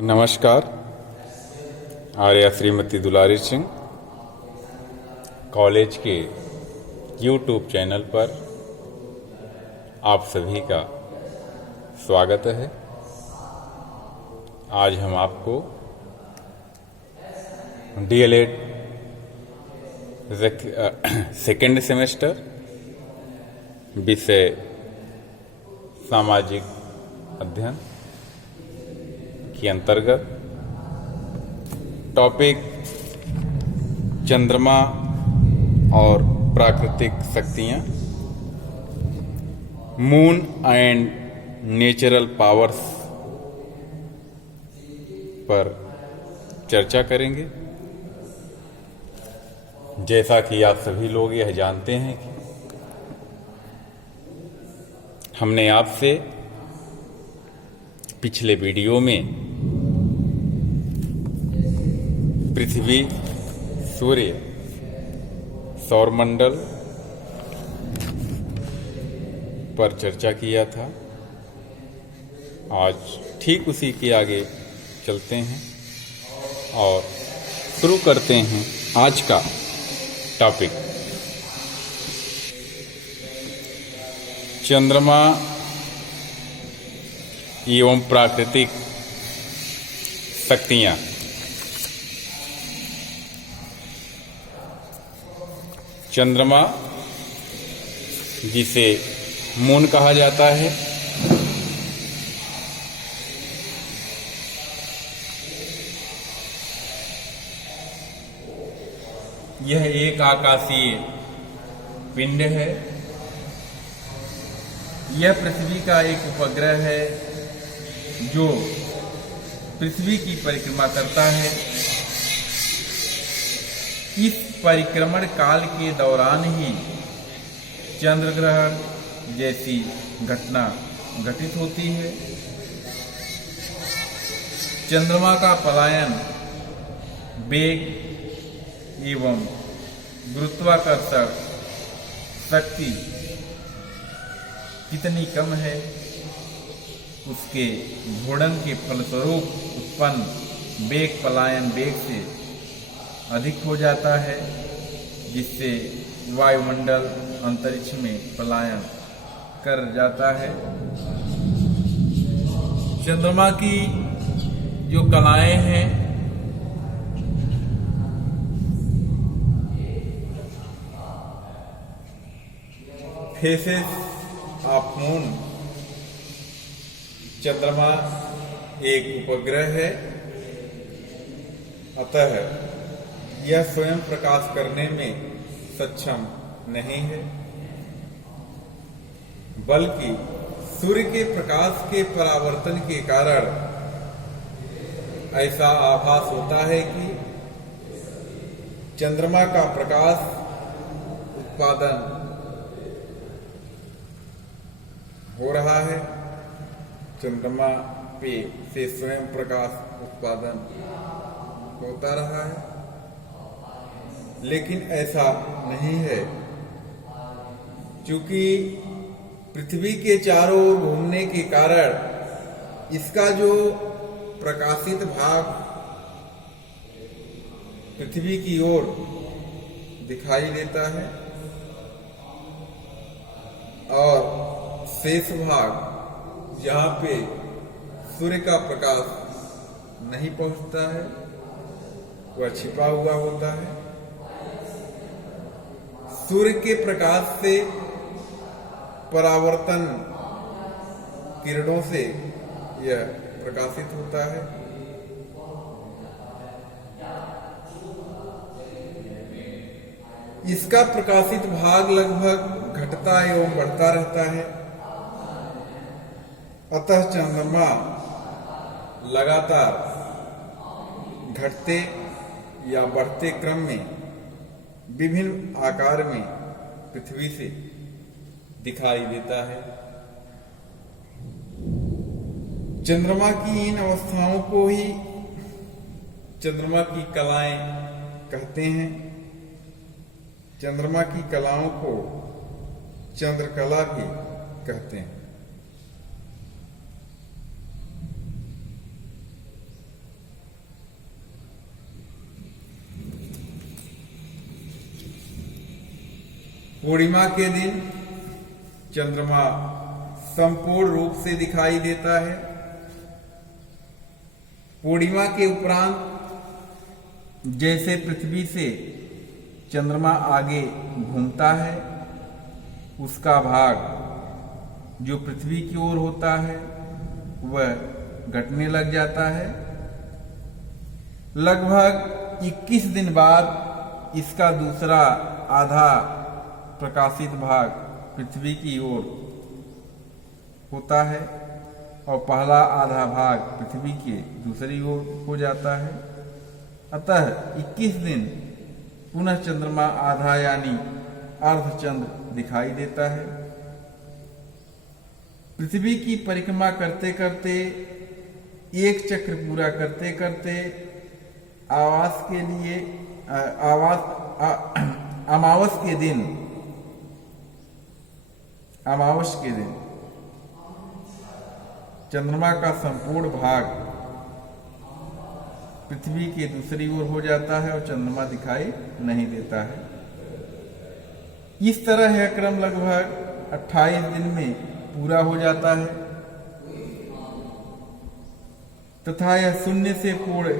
नमस्कार। आर्या श्रीमती दुलारी सिंह कॉलेज के YouTube channel पर आप सभी का स्वागत है। आज हम आपको DLED सेकेंड सेमेस्टर विषय सामाजिक अध्ययन के अंतर्गत टॉपिक चंद्रमा और प्राकृतिक शक्तियाँ, मून एंड नेचुरल पावर्स पर चर्चा करेंगे। जैसा कि आप सभी लोग यह जानते हैं कि हमने आपसे पिछले वीडियो में पृथ्वी, सूर्य, सौरमंडल पर चर्चा किया था। आज ठीक उसी के आगे चलते हैं और शुरू करते हैं आज का टॉपिक। चंद्रमा एवं प्राकृतिक शक्तियाँ। चंद्रमा, जिसे मून कहा जाता है, यह एक आकाशीय पिंड है। यह पृथ्वी का एक उपग्रह है जो पृथ्वी की परिक्रमा करता है। इस परिक्रमण काल के दौरान ही चंद्र ग्रहण जैसी घटना घटित होती है। चंद्रमा का पलायन वेग एवं गुरुत्वाकर्षण शक्ति कितनी कम है, उसके घूर्णन के फलस्वरूप उत्पन्न वेग पलायन वेग से अधिक हो जाता है, जिससे वायुमंडल अंतरिक्ष में पलायन कर जाता है। चंद्रमा की जो कलाएं हैं, फेसेस ऑफ मून, चंद्रमा एक उपग्रह है, अतः यह स्वयं प्रकाश करने में सक्षम नहीं है, बल्कि सूर्य के प्रकाश के परावर्तन के कारण ऐसा आभास होता है कि चंद्रमा का प्रकाश उत्पादन हो रहा है। चंद्रमा पे से स्वयं प्रकाश उत्पादन होता रहा है, लेकिन ऐसा नहीं है, क्योंकि पृथ्वी के चारों ओर घूमने के कारण इसका जो प्रकाशित भाग पृथ्वी की ओर दिखाई देता है और शेष भाग जहाँ पे सूर्य का प्रकाश नहीं पहुंचता है, वह छिपा हुआ होता है। सूर्य के प्रकाश से परावर्तन किरणों से यह प्रकाशित होता है। इसका प्रकाशित भाग लगभग घटता एवं बढ़ता रहता है। अतः चंद्रमा लगातार घटते या बढ़ते क्रम में विभिन्न आकार में पृथ्वी से दिखाई देता है। चंद्रमा की इन अवस्थाओं को ही चंद्रमा की कलाएं कहते हैं। चंद्रमा की कलाओं को चंद्रकला भी कहते हैं। पूर्णिमा के दिन चंद्रमा संपूर्ण रूप से दिखाई देता है। पूर्णिमा के उपरांत जैसे पृथ्वी से चंद्रमा आगे घूमता है, उसका भाग जो पृथ्वी की ओर होता है वह घटने लग जाता है। लगभग 21 दिन बाद इसका दूसरा आधा प्रकाशित भाग पृथ्वी की ओर होता है और पहला आधा भाग पृथ्वी के दूसरी ओर हो जाता है। अतः 21 दिन पुनः चंद्रमा आधा यानी अर्धचंद्र दिखाई देता है। पृथ्वी की परिक्रमा करते करते, एक चक्र पूरा करते करते अमावस के दिन चंद्रमा का संपूर्ण भाग पृथ्वी के दूसरी ओर हो जाता है और चंद्रमा दिखाई नहीं देता है। इस तरह यह क्रम लगभग 28 दिन में पूरा हो जाता है तथा यह शून्य से पूर्ण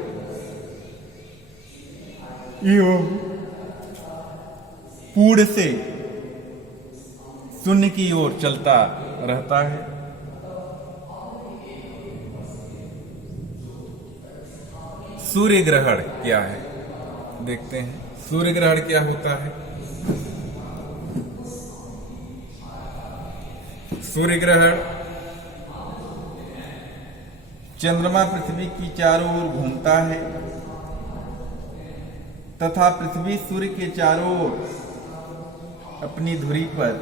पूर्ण से शून्य की ओर चलता रहता है। सूर्य ग्रहण क्या है देखते हैं। सूर्य ग्रहण क्या होता है? सूर्य ग्रहण चंद्रमा पृथ्वी की चारों ओर घूमता है तथा पृथ्वी सूर्य के चारों ओर अपनी धुरी पर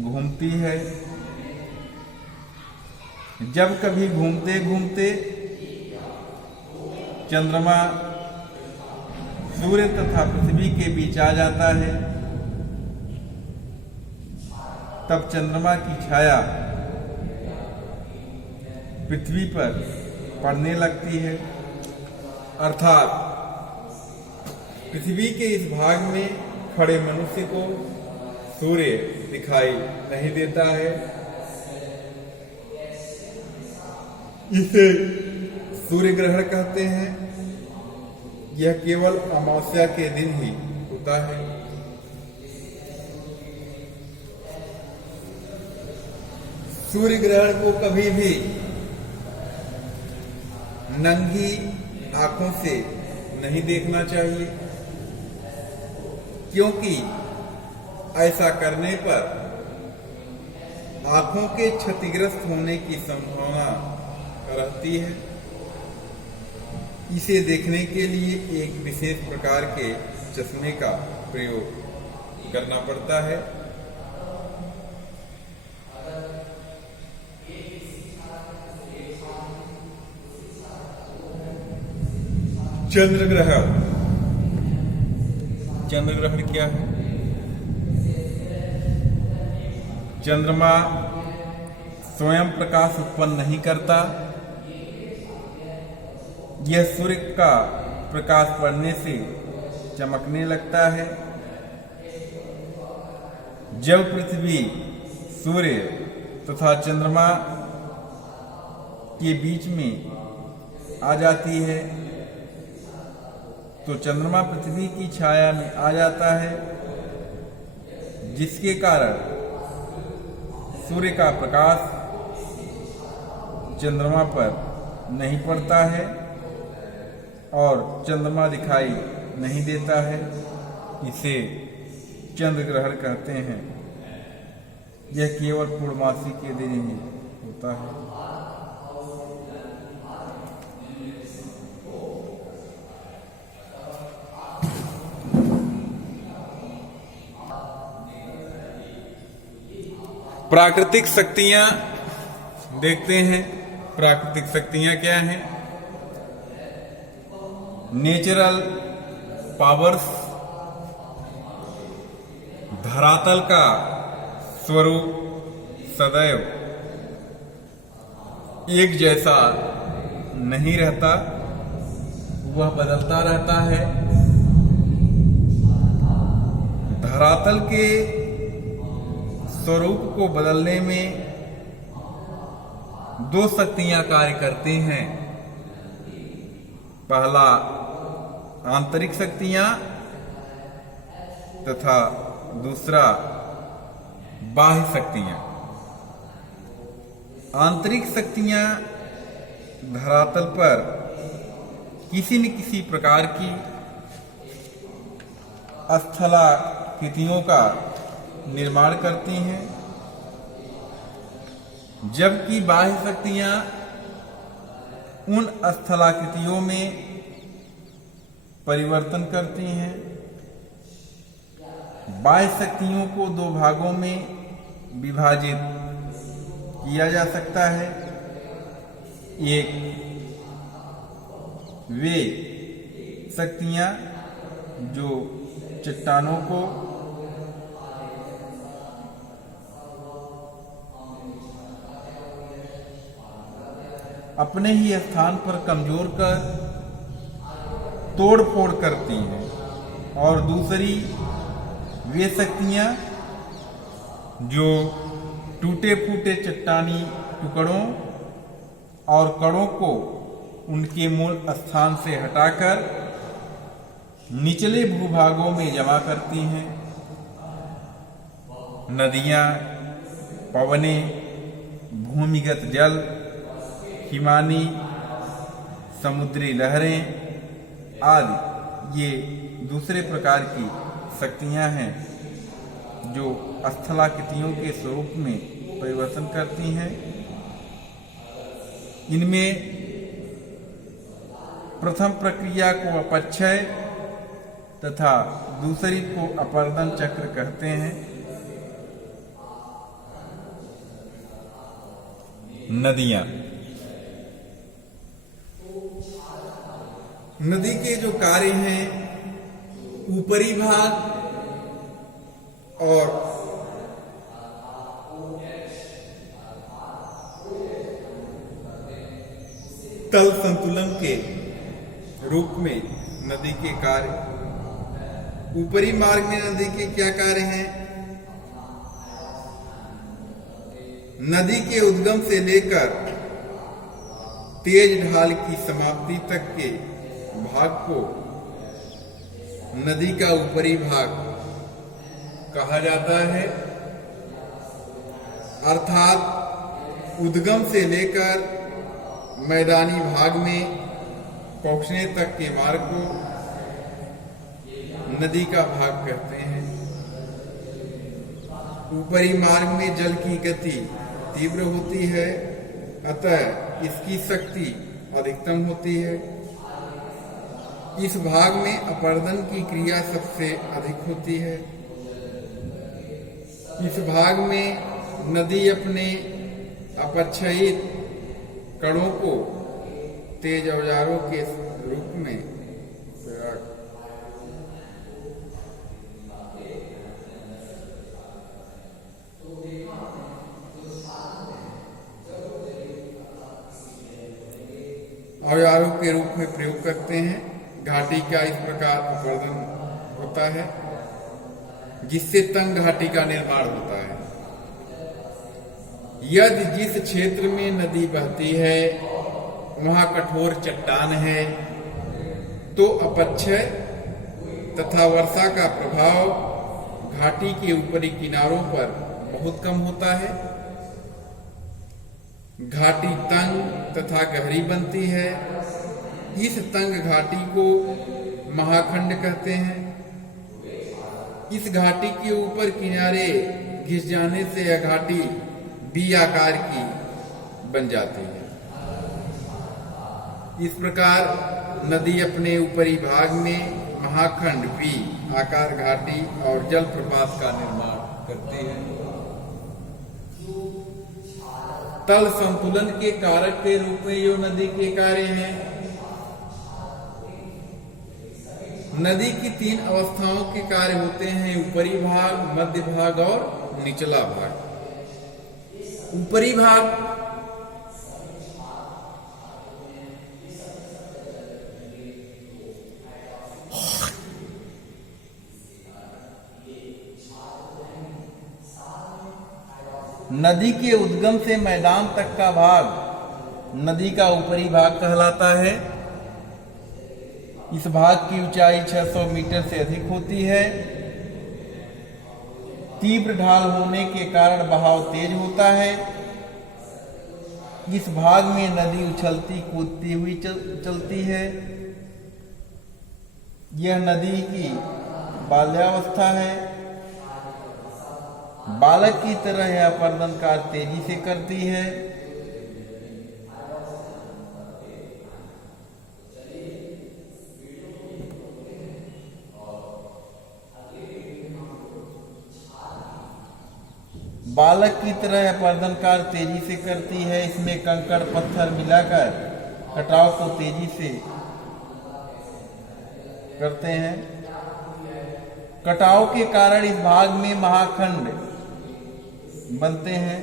घूमती है। जब कभी घूमते घूमते चंद्रमा सूर्य तथा पृथ्वी के बीच आ जाता है, तब चंद्रमा की छाया पृथ्वी पर पड़ने लगती है। अर्थात पृथ्वी के इस भाग में खड़े मनुष्य को सूर्य दिखाई नहीं देता है। इसे सूर्य ग्रहण कहते हैं। यह केवल अमावस्या के दिन ही होता है। सूर्य ग्रहण को कभी भी नंगी आंखों से नहीं देखना चाहिए, क्योंकि ऐसा करने पर आंखों के क्षतिग्रस्त होने की संभावना रहती है। इसे देखने के लिए एक विशेष प्रकार के चश्मे का प्रयोग करना पड़ता है। चंद्र ग्रहण। चंद्र ग्रहण क्या है? चंद्रमा स्वयं प्रकाश उत्पन्न नहीं करता। यह सूर्य का प्रकाश पड़ने से चमकने लगता है। जब पृथ्वी सूर्य तथा चंद्रमा के बीच में आ जाती है तो चंद्रमा पृथ्वी की छाया में आ जाता है, जिसके कारण सूर्य का प्रकाश चंद्रमा पर नहीं पड़ता है और चंद्रमा दिखाई नहीं देता है। इसे चंद्र ग्रहण कहते हैं। यह केवल पूर्णमासी के दिन ही होता है। प्राकृतिक शक्तियां देखते हैं। प्राकृतिक शक्तियां क्या हैं? Natural powers. धरातल का स्वरूप सदैव एक जैसा नहीं रहता, वह बदलता रहता है। धरातल के स्वरूप को बदलने में दो शक्तियां कार्य करती हैं। पहला आंतरिक शक्तियां तथा दूसरा बाह्य शक्तियां। आंतरिक शक्तियां धरातल पर किसी न किसी प्रकार की स्थलाकृतियों का निर्माण करती हैं, जबकि बाह्य शक्तियां उन स्थलाकृतियों में परिवर्तन करती हैं। बाह्य शक्तियों को दो भागों में विभाजित किया जा सकता है। एक वे शक्तियां जो चट्टानों को अपने ही स्थान पर कमजोर कर तोड़ फोड़ करती हैं, और दूसरी वे शक्तियां जो टूटे फूटे चट्टानी टुकड़ों और कणों को उनके मूल स्थान से हटाकर निचले भूभागों में जमा करती हैं। नदियां, पवनें, भूमिगत जल, हिमानी, समुद्री लहरें आदि ये दूसरे प्रकार की शक्तियां हैं जो स्थलाकृतियों के स्वरूप में परिवर्तन करती हैं। इनमें प्रथम प्रक्रिया को अपक्षय तथा दूसरी को अपर्दन चक्र कहते हैं। नदियां, नदी के जो कार्य हैं ऊपरी भाग और तल संतुलन के रूप में नदी के कार्य। ऊपरी मार्ग में नदी के क्या कार्य हैं? नदी के उद्गम से लेकर तेज ढाल की समाप्ति तक के भाग को नदी का ऊपरी भाग कहा जाता है, अर्थात उद्गम से लेकर मैदानी भाग में पहुंचने तक के मार्ग को नदी का भाग कहते हैं। ऊपरी मार्ग में जल की गति तीव्र होती है, अतः इसकी शक्ति अधिकतम होती है। इस भाग में अपर्दन की क्रिया सबसे अधिक होती है। इस भाग में नदी अपने अपक्षयित कणों को तेज औजारों के रूप में औजारों के रूप में प्रयोग करते हैं। घाटी का इस प्रकार अपर्दन होता है जिससे तंग घाटी का निर्माण होता है। यदि जिस क्षेत्र में नदी बहती है वहां कठोर चट्टान है तो अपक्षय तथा वर्षा का प्रभाव घाटी के ऊपरी किनारों पर बहुत कम होता है। घाटी तंग तथा गहरी बनती है। इस तंग घाटी को महाखंड कहते हैं। इस घाटी के ऊपर किनारे घिस जाने से यह घाटी बी आकार की बन जाती है। इस प्रकार नदी अपने ऊपरी भाग में महाखंड बी आकार घाटी और जलप्रपात का निर्माण करती है। तल संतुलन के कारक के रूप में जो नदी के कार्य हैं, नदी की 3 अवस्थाओं के कार्य होते हैं: ऊपरी भाग, मध्य भाग और निचला भाग। ऊपरी भाग नदी के उद्गम से मैदान तक का भाग नदी का ऊपरी भाग कहलाता है। इस भाग की ऊंचाई 600 मीटर से अधिक होती है। तीव्र ढाल होने के कारण बहाव तेज होता है। इस भाग में नदी उछलती कूदती हुई चलती है। यह नदी की बाल्यावस्था है। बालक की तरह यह अपर्दन कार्य तेजी से करती है। बालक की तरह अपर्दन कार्य तेजी से करती है। इसमें कंकड़ पत्थर मिलाकर कटाव को तेजी से करते हैं। कटाव के कारण इस भाग में महाखंड बनते हैं,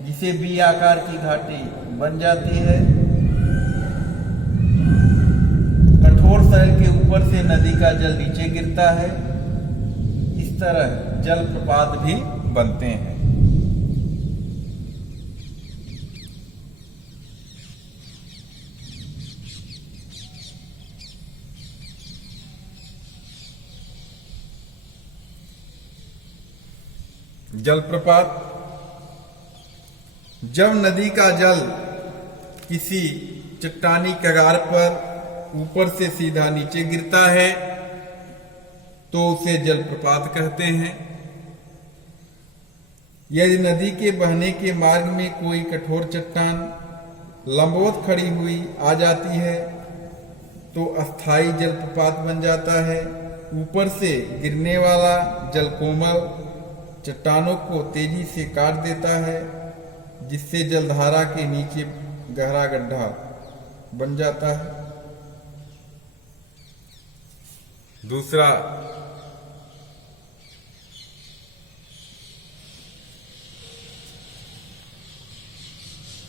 जिसे बी आकार की घाटी बन जाती है। कठोर शैल के ऊपर से नदी का जल नीचे गिरता है। इस तरह जलप्रपात भी बनते हैं। जलप्रपात, जब नदी का जल किसी चट्टानी कगार पर ऊपर से सीधा नीचे गिरता है तो उसे जलप्रपात कहते हैं। यदि नदी के बहने के मार्ग में कोई कठोर चट्टान लंबवत खड़ी हुई आ जाती है तो अस्थाई जलप्रपात बन जाता है। ऊपर से गिरने वाला जल कोमल चट्टानों को तेजी से काट देता है, जिससे जलधारा के नीचे गहरा गड्ढा बन जाता है। दूसरा,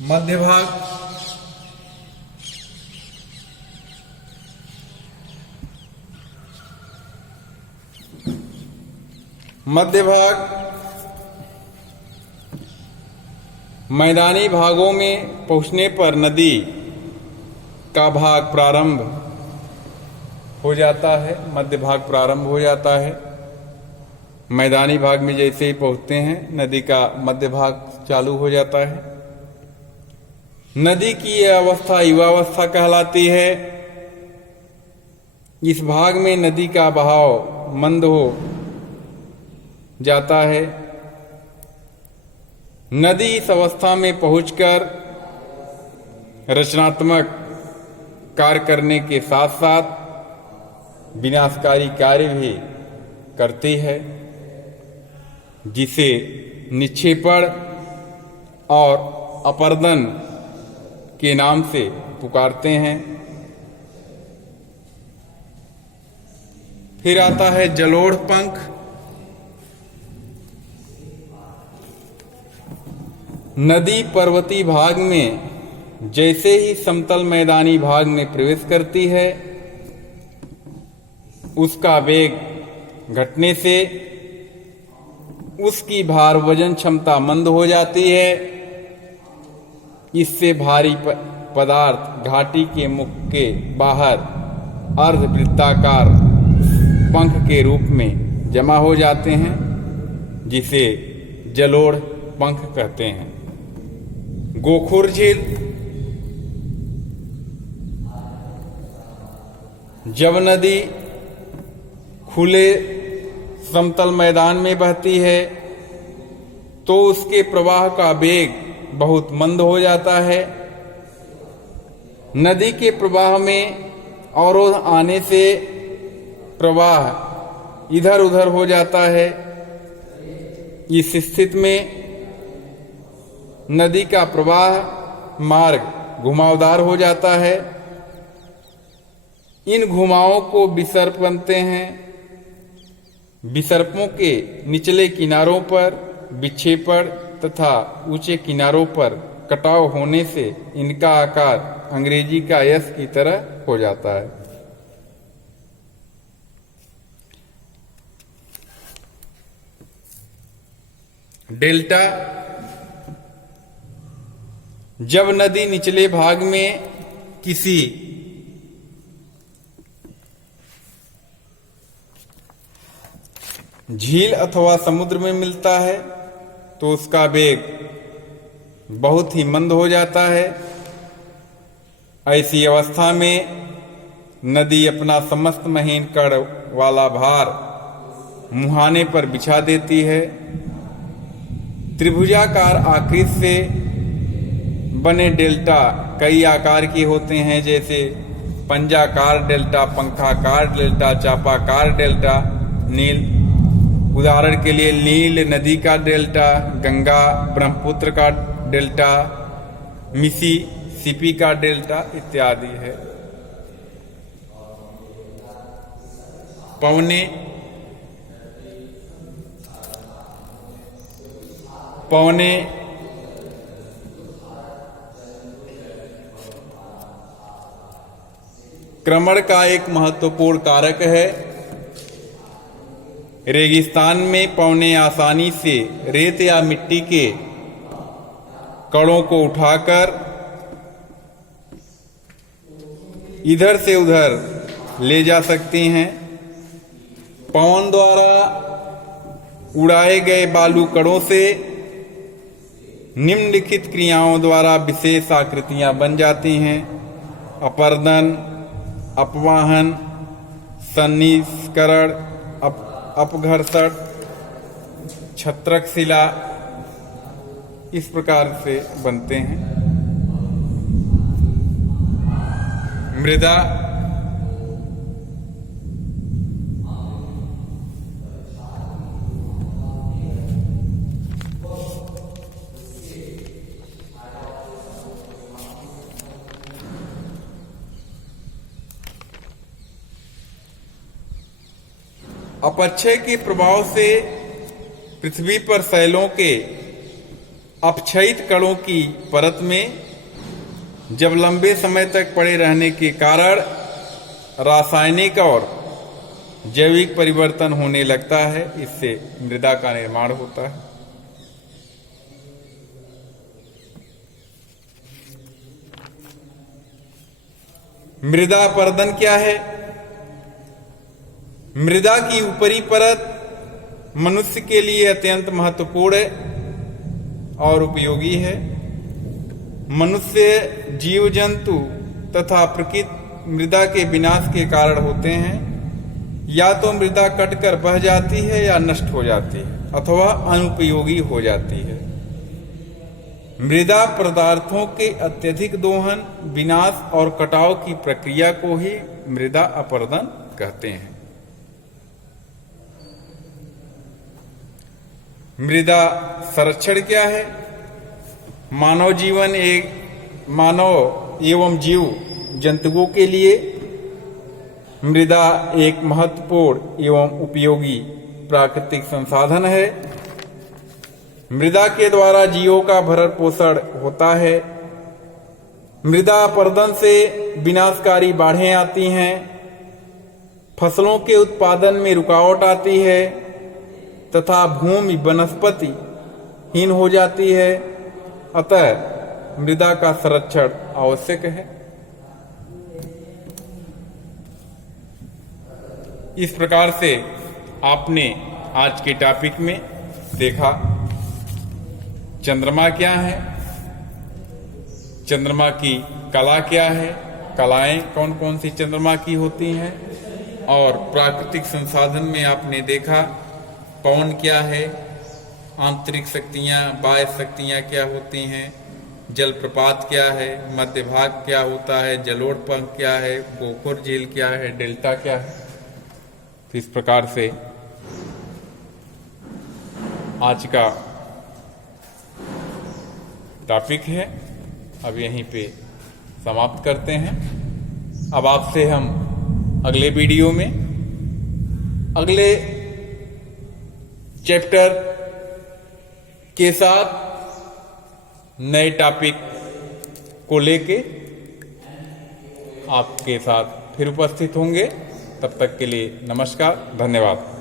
मध्य भाग। मध्य भाग मैदानी भागों में पहुंचने पर नदी का भाग प्रारंभ हो जाता है। मध्य भाग प्रारंभ हो जाता है। मैदानी भाग में जैसे ही पहुंचते हैं नदी का मध्य भाग चालू हो जाता है। नदी की यह अवस्था युवावस्था कहलाती है। इस भाग में नदी का बहाव मंद हो जाता है। नदी इस अवस्था में पहुंचकर रचनात्मक कार्य करने के साथ साथ विनाशकारी कार्य भी करती है, जिसे निक्षेपण और अपर्दन के नाम से पुकारते हैं। फिर आता है जलोढ़ पंख। नदी पर्वतीय भाग में जैसे ही समतल मैदानी भाग में प्रवेश करती है, उसका वेग घटने से उसकी भार वजन क्षमता मंद हो जाती है। इससे भारी पदार्थ घाटी के मुख के बाहर अर्धवृत्ताकार पंख के रूप में जमा हो जाते हैं, जिसे जलोढ़ पंख कहते हैं। गोखुर झील, जब नदी खुले समतल मैदान में बहती है तो उसके प्रवाह का वेग बहुत मंद हो जाता है। नदी के प्रवाह में अवरोध आने से प्रवाह इधर उधर हो जाता है। इस स्थिति में नदी का प्रवाह मार्ग घुमावदार हो जाता है। इन घुमावों को विसर्प बनते हैं। विसर्पों के निचले किनारों पर विक्षेपण तथा ऊंचे किनारों पर कटाव होने से इनका आकार अंग्रेजी का यस की तरह हो जाता है। डेल्टा जब नदी निचले भाग में किसी झील अथवा समुद्र में मिलता है तो उसका वेग बहुत ही मंद हो जाता है। ऐसी अवस्था में नदी अपना समस्त महीन कण वाला भार मुहाने पर बिछा देती है। त्रिभुजाकार आकृति से बने डेल्टा कई आकार के होते हैं, जैसे पंजाकार डेल्टा, पंखाकार डेल्टा, चापाकार डेल्टा, नील उदाहरण के लिए नील नदी का डेल्टा, गंगा ब्रह्मपुत्र का डेल्टा, मिसिसिपी का डेल्टा इत्यादि है। पौने क्रमण का एक महत्वपूर्ण कारक है। रेगिस्तान में पौने आसानी से रेत या मिट्टी के कणों को उठाकर इधर से उधर ले जा सकती हैं। पवन द्वारा उड़ाए गए बालू कणों से निम्नलिखित क्रियाओं द्वारा विशेष आकृतियां बन जाती हैं: अपर्दन, अपवाहन, सन्निकरण, अपघर्षण, छत्रक शिला, इस प्रकार से बनते हैं। मृदा अपक्षय के प्रभाव से पृथ्वी पर शैलों के अपक्षयित कणों की परत में जब लंबे समय तक पड़े रहने के कारण रासायनिक और जैविक परिवर्तन होने लगता है, इससे मृदा का निर्माण होता है। मृदा अपरदन क्या है? मृदा की ऊपरी परत मनुष्य के लिए अत्यंत महत्वपूर्ण और उपयोगी है। मनुष्य, जीव जंतु तथा प्रकृति मृदा के विनाश के कारण होते हैं। या तो मृदा कटकर बह जाती है या नष्ट हो जाती है अथवा अनुपयोगी हो जाती है। मृदा पदार्थों के अत्यधिक दोहन, विनाश और कटाव की प्रक्रिया को ही मृदा अपरदन कहते हैं। मृदा संरक्षण क्या है? मानव एवं जीव जंतुओं के लिए मृदा एक महत्वपूर्ण एवं उपयोगी प्राकृतिक संसाधन है। मृदा के द्वारा जीवों का भरण पोषण होता है। मृदा अपरदन से विनाशकारी बाढ़ें आती हैं, फसलों के उत्पादन में रुकावट आती है तथा भूमि वनस्पति हीन हो जाती है। अतः मृदा का संरक्षण आवश्यक है। इस प्रकार से आपने आज के टॉपिक में देखा चंद्रमा क्या है, चंद्रमा की कला क्या है, कलाएं कौन कौन सी चंद्रमा की होती हैं, और प्राकृतिक संसाधन में आपने देखा पवन क्या है, आंतरिक शक्तियां, बाह्य शक्तियां क्या होती हैं, जलप्रपात क्या है, मध्य भाग क्या होता है, जलोढ़ पंख क्या है, गोखुर झील क्या है, डेल्टा क्या है। तो इस प्रकार से आज का टॉपिक है, अब यहीं पे समाप्त करते हैं। अब आपसे हम अगले वीडियो में अगले चैप्टर के साथ नए टॉपिक को लेके आपके साथ फिर उपस्थित होंगे। तब तक के लिए नमस्कार, धन्यवाद।